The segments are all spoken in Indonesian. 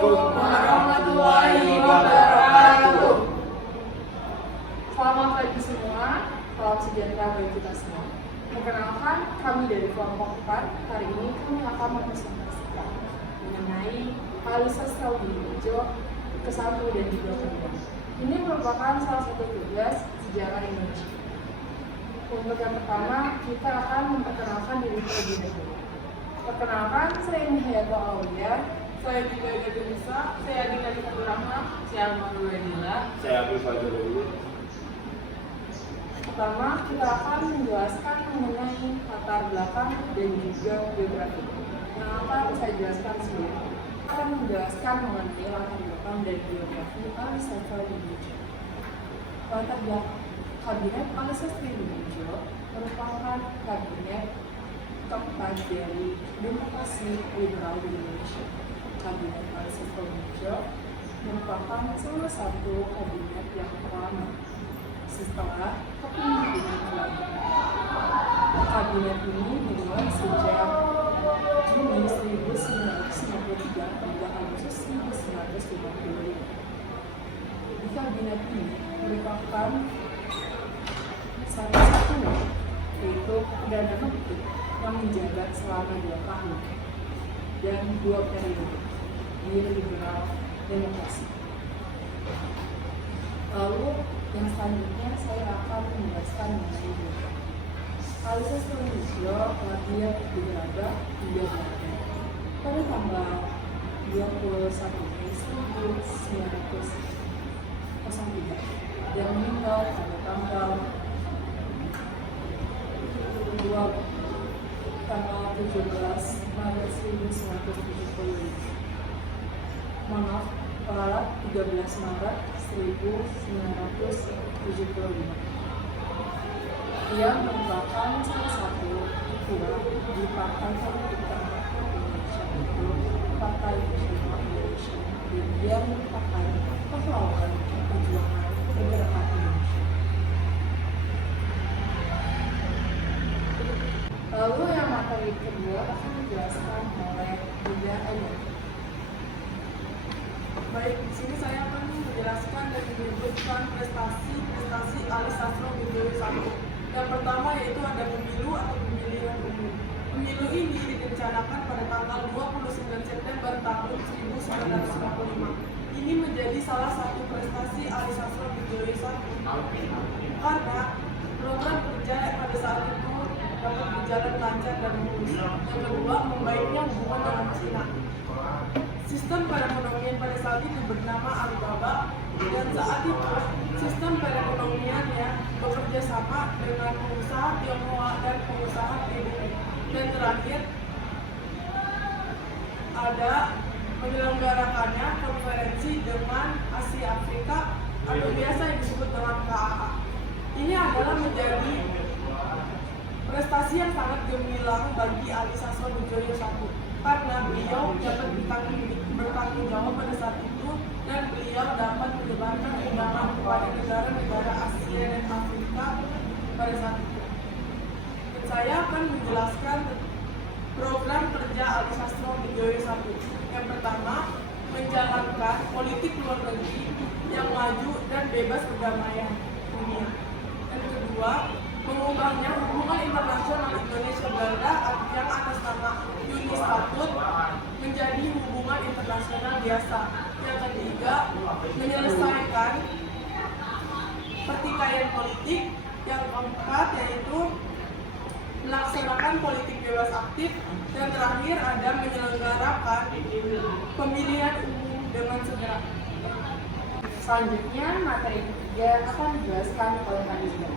Assalamualaikum warahmatullahi wabarakatuh. Selamat pagi semua, salam sejahtera bagi kita semua. Perkenalkan, kami dari kelompok 4. Hari ini kami akan mempresentasikan mengenai Alisastra Unijo ke-1 dan juga ke-2. Ini merupakan salah satu tugas sejarah Indonesia. Untuk yang pertama, kita akan memperkenalkan diri terlebih dahulu. Perkenalkan, saya Nihayatul Aulia. Saya Dila Gadunisa, saya Adina Fatur Rahman, saya Almarul Adila, Saya Abdul Fadil dulu. Pertama, kita akan menjelaskan mengenai latar belakang dan juga geografi. Kenapa saya jelaskan sebelumnya? Kita akan menjelaskan mengenai latar belakang dan geografi Alisastra Unijo. Latar belakang Kabinet Alisastra Unijo merupakan kabinet keempat dari demokrasi liberal di Indonesia. Kabinet Alisastra Unijo merupakan salah satu kabinet yang pertama setelah kepemimpinan Belanda. Kabinet ini dimulai sejak Juni 1993 hingga Agustus 1955. Di kabinet ini merupakan salah satunya yaitu Perdana Menteri yang menjabat selama 2 tahun dan 2 periode di liberal demokrasi. Lalu yang selanjutnya saya akan menjelaskan mengenai geografi. Alisastra Unijo lahir di Braga, Hindia Belanda pada tanggal 21 Mei 1903 dan meninggal pada tanggal 17 Maret 1975. Maaf, 13 Maret 1975. Ia merupakan salah satu ketua di Partai Politik Terbesar Indonesia, yaitu Partai Nasional Indonesia, dan dia merupakan pahlawan perjuangan pergerakan Indonesia. Lalu yang materi kedua akan dijelaskan oleh Bunda Eni. Baik, di sini saya akan menjelaskan dan menyebutkan prestasi Alisastra Unijo 1. Yang pertama yaitu ada pemilu atau pemilihan umum. Pemilu ini direncanakan pada tanggal 29 September tahun 1955. Ini menjadi salah satu prestasi Alisastra Unijo 1 karena program kerja pada saat itu dapat berjalan lancar dan mulus. Yang kedua, membaiknya hubungan dengan Cina. Sistem perekonomian pada saat itu bernama Alibaba, dan saat itu sistem perekonomiannya bekerja sama dengan pengusaha Tionghoa dan pengusaha pribumi. Dan terakhir ada menyelenggarakannya konferensi dengan Asia Afrika atau biasa yang disebut dengan KAA. Ini adalah menjadi prestasi yang sangat gemilang bagi Alisastra Unijo 1 karena beliau dapat bertanggung jawab pada saat itu dan beliau dapat menyebarkan undangan kepada negara-negara Asia dan Afrika pada saat itu. Dan saya akan menjelaskan program kerja Alisastra Unijo 1. Yang pertama, menjalankan politik luar negeri yang maju dan bebas perdamaian dunia. Yang kedua, mengubahnya hubungan internasional Indonesia-Belanda yang atas nama Uni Statut menjadi hubungan internasional biasa. Yang ketiga, menyelesaikan pertikaian politik. Yang keempat yaitu melaksanakan politik bebas aktif. Dan terakhir ada menyelenggarakan pemilihan umum dengan segera. Selanjutnya, materi ketiga akan dijelaskan oleh Adina.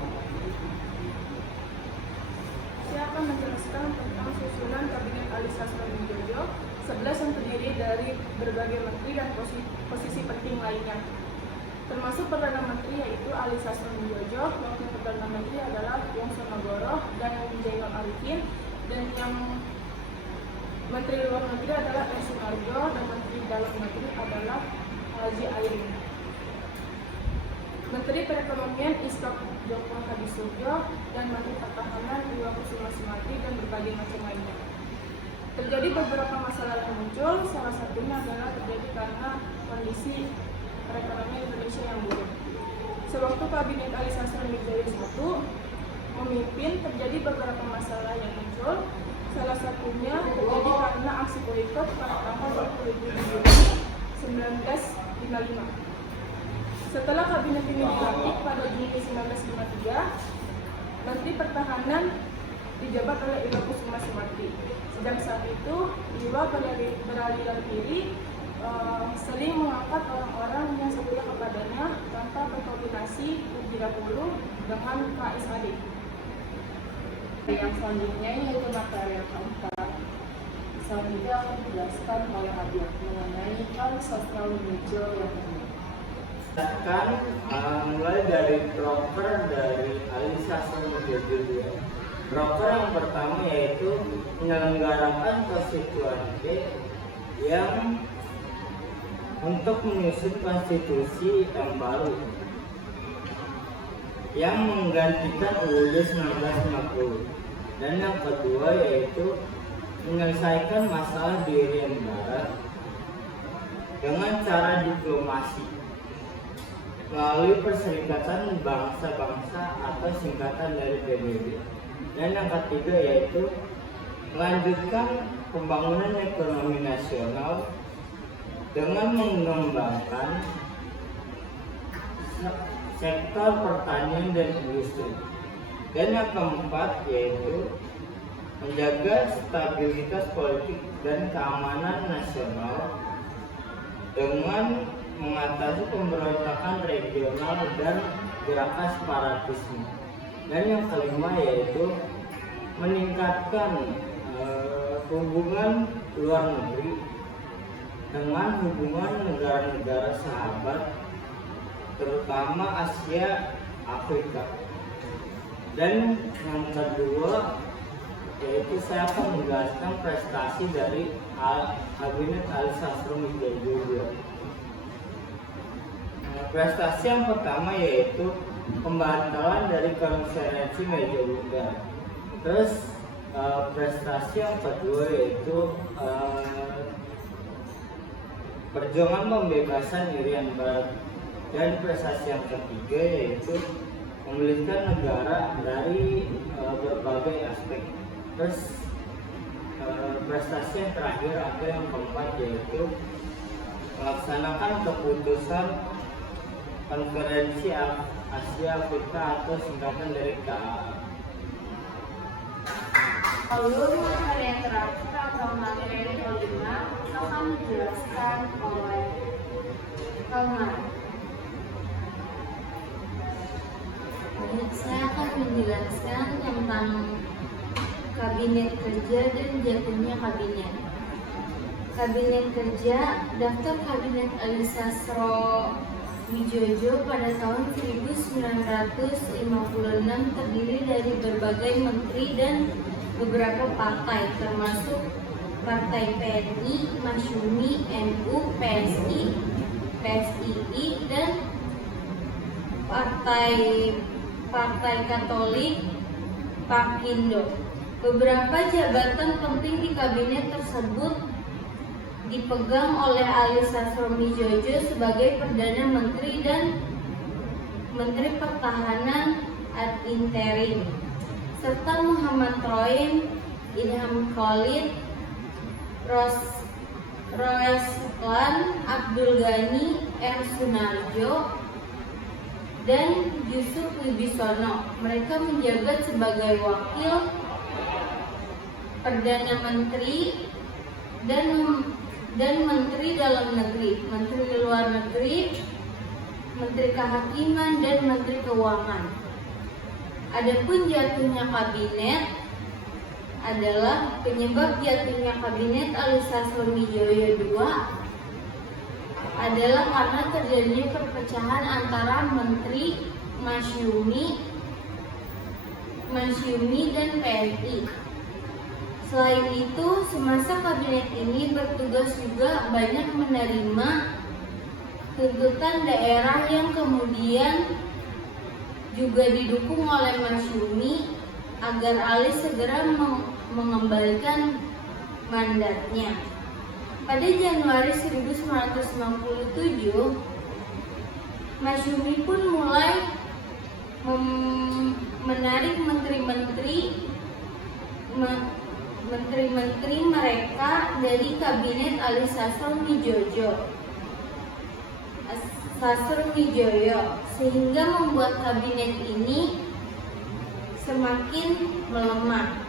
Saya akan menjelaskan tentang susunan Kabinet Alisastra Unijo 11 yang terdiri dari berbagai menteri dan posisi penting lainnya. Termasuk Perdana Menteri yaitu Alisastra Unijo, Wakil Perdana Menteri adalah Wongso Nagoro dan Zainal Arifin, dan yang Menteri Luar Negeri adalah R. Sunarjo dan Menteri Dalam Negeri adalah Haji Airin. Menteri Perekonomian Istok Djoko Hadisurjo dan Menteri Pertahanan Iwan Kusuma Sumadi dan berbagai macam lainnya. Terjadi beberapa masalah yang muncul, salah satunya adalah terjadi karena kondisi perekonomian Indonesia yang buruk. Sewaktu Kabinet Ali Sastronegara I memimpin, terjadi beberapa masalah yang muncul. Salah satunya terjadi karena aksi boikot pada tanggal 27 Juni 1955. Setelah kabinet ini dilantik pada Juni 1953, Menteri Pertahanan dijabat oleh Iwa Kusuma Sumardi. Sejak saat itu, Iwa beraliran diri sering mengangkat orang-orang yang setia kepadanya tanpa berkoordinasi lebih dahulu dengan KSAD. Yang selanjutnya yaitu materi yang keempat. Selanjutnya akan dijelaskan oleh Adil mengenai Ali Sastronegara yang kedua. Mulai dari proker dari Ali Sastronegara. Proker yang pertama yaitu menyelenggarakan konstituante yang untuk menyusun konstitusi yang baru yang menggantikan UUD 1950. Dan yang kedua yaitu menyelesaikan masalah di Irian Barat dengan cara diplomasi melalui Perserikatan Bangsa-Bangsa atau singkatan dari PBB. Dan yang ketiga yaitu melanjutkan pembangunan ekonomi nasional dengan mengembangkan sektor pertanian dan industri. Dan yang keempat yaitu menjaga stabilitas politik dan keamanan nasional dengan mengatasi pemberontakan regional dan gerakan separatisme. Dan yang kelima yaitu meningkatkan hubungan luar negeri dengan hubungan negara-negara sahabat, terutama Asia, Afrika. Dan yang kedua yaitu saya akan menjelaskan prestasi dari Kabinet Ali Sastronegara. Prestasi yang pertama yaitu pembatalan dari konferensi meja bugar. Terus prestasi yang kedua yaitu perjuangan pembebasan Irian Barat. Dan prestasi yang ketiga yaitu memulihkan negara dari berbagai aspek. Terus prestasi yang terakhir atau yang keempat yaitu melaksanakan keputusan konferensi Asia Afrika atau singkatan dari KAA. Lalu materi yang terakhir atau materi kelima akan dijelaskan oleh Kalmar. Saya akan menjelaskan tentang Kabinet Kerja dan jatuhnya Kabinet. Kabinet Kerja, daftar Kabinet Ali Sastronegara pada tahun 1956 terdiri dari berbagai menteri dan beberapa partai, termasuk Partai PNI, Masyumi, NU, PSI, PSII, dan Partai Katolik, Pakindo. Beberapa jabatan penting di kabinet tersebut dipegang oleh Ali Sastronegara sebagai Perdana Menteri dan Menteri Pertahanan ad interim, serta Muhammad Roin, Ilham Khalid, Roeslan, Abdul Ghani, R. Sunarjo, dan Yusuf Wibisono. Mereka menjabat sebagai Wakil Perdana Menteri dan Menteri Dalam Negeri, Menteri Luar Negeri, Menteri Kehakiman, dan Menteri Keuangan. Adapun jatuhnya kabinet adalah penyebab jatuhnya Kabinet Ali Sastronegara II adalah karena terjadinya perpecahan antara Menteri Masyumi dan PNI. Selain itu, semasa kabinet ini bertugas juga banyak menerima tuntutan daerah yang kemudian juga didukung oleh Masyumi agar Ali segera mengembalikan mandatnya. pada Januari 1997, Masyumi pun mulai menarik menteri-menteri mereka dari kabinet Ali Sastromijoyo, sehingga membuat kabinet ini semakin melemah.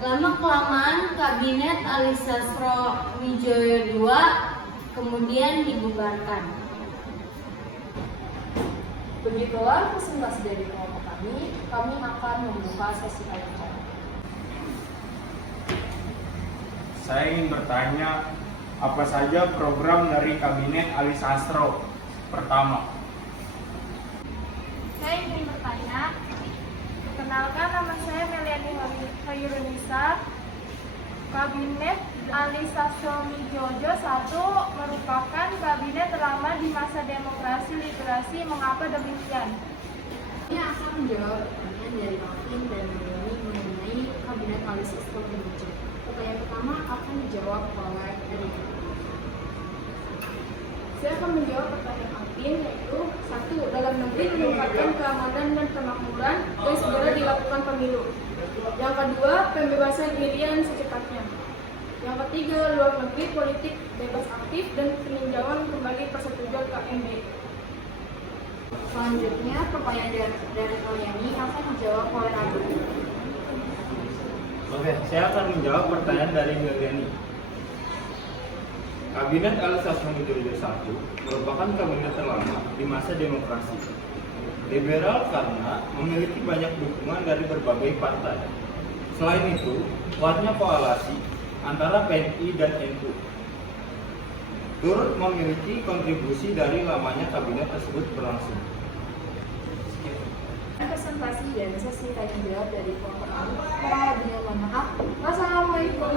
Lama-kelamaan kabinet Ali Sastromijoyo II kemudian dibubarkan. Begitulah presentasi dari kelompok kami. Kami akan membuka sesi tanya jawab. Saya ingin bertanya, apa saja program dari Kabinet Ali Sastro? Pertama, Saya ingin bertanya, perkenalkan nama saya Meliani Hairunisa. Kabinet Ali Sastromijoyo I merupakan kabinet terlama di masa demokrasi literasi. Mengapa demikian? Kami akan menjawab pertanyaan dari Alvin dan Meliani mengenai kabinet Ali Sastromijoyo. Pertanyaan pertama akan dijawab oleh Erika. Saya akan menjawab pertanyaan Alvin, yaitu 1. Dalam negeri meningkatkan keamanan dan kemakmuran dan segera dilakukan pemilu. Yang kedua, pembebasan pilihan secepatnya. Yang ketiga, luar negeri politik bebas aktif dan peninjauan kembali persetujuan KMB. Selanjutnya, pertanyaan dari Meliani akan dijawab oleh Abu. oke, saya akan menjawab pertanyaan dari Meliani. Kabinet Ali Sastromijoyo I merupakan kabinet terlama di masa demokrasi. Liberal karena memiliki banyak dukungan dari berbagai partai. Selain itu, kuatnya koalisi antara PNI dan NU turut memiliki kontribusi dari lamanya kabinet tersebut berlangsung. Presentasi dan sesi tanya jawab dari kelompok kami kurang lebihnya mohon maaf. Wassalamualaikum.